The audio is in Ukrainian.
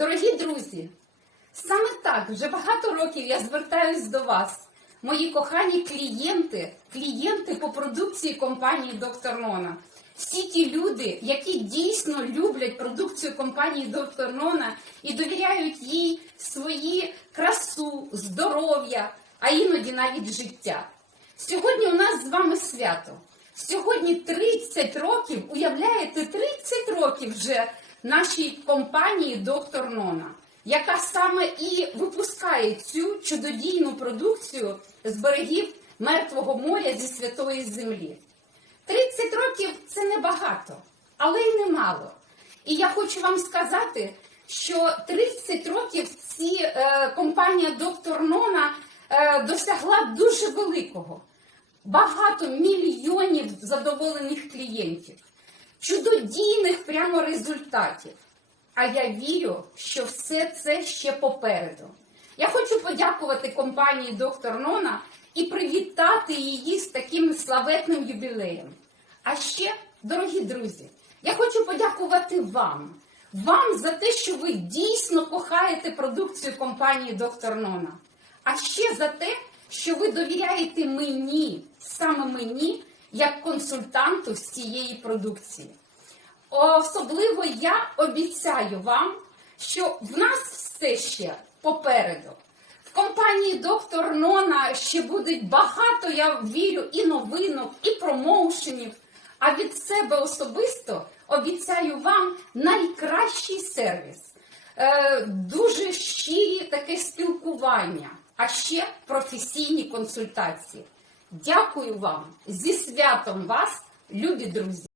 Дорогі друзі, саме так вже багато років я звертаюсь до вас, мої кохані клієнти, клієнти по продукції компанії Доктор Нона. Всі ті люди, які дійсно люблять продукцію компанії Доктор Нона і довіряють їй свої красу, здоров'я, а іноді навіть життя. Сьогодні у нас з вами свято. Сьогодні 30 років, уявляєте, 30 років вже нашій компанії Доктор Нона, яка саме і випускає цю чудодійну продукцію з берегів Мертвого моря зі святої землі. 30 років це небагато, але й немало. І я хочу вам сказати, що 30 років ці е, компанія Доктор Нона е, досягла дуже великого. Багато мільйонів задоволених клієнтів, чудодійних прямо результатів. А я вірю, що все це ще попереду. Я хочу подякувати компанії Доктор Нона і привітати її з таким славетним юбілеєм. А ще, дорогі друзі, я хочу подякувати вам. Вам за те, що ви дійсно кохаєте продукцію компанії Доктор Нона. А ще за те, що ви довіряєте мені, саме мені, як консультанту з цієї продукції. Особливо я обіцяю вам, що в нас все ще попереду. В компанії Доктор Нона ще буде багато, я вірю, і новинок, і промоушенів. А від себе особисто обіцяю вам найкращий сервіс, е, дуже щирі таке спілкування, а ще професійні консультації. Дякую вам зі святом вас, любі друзі!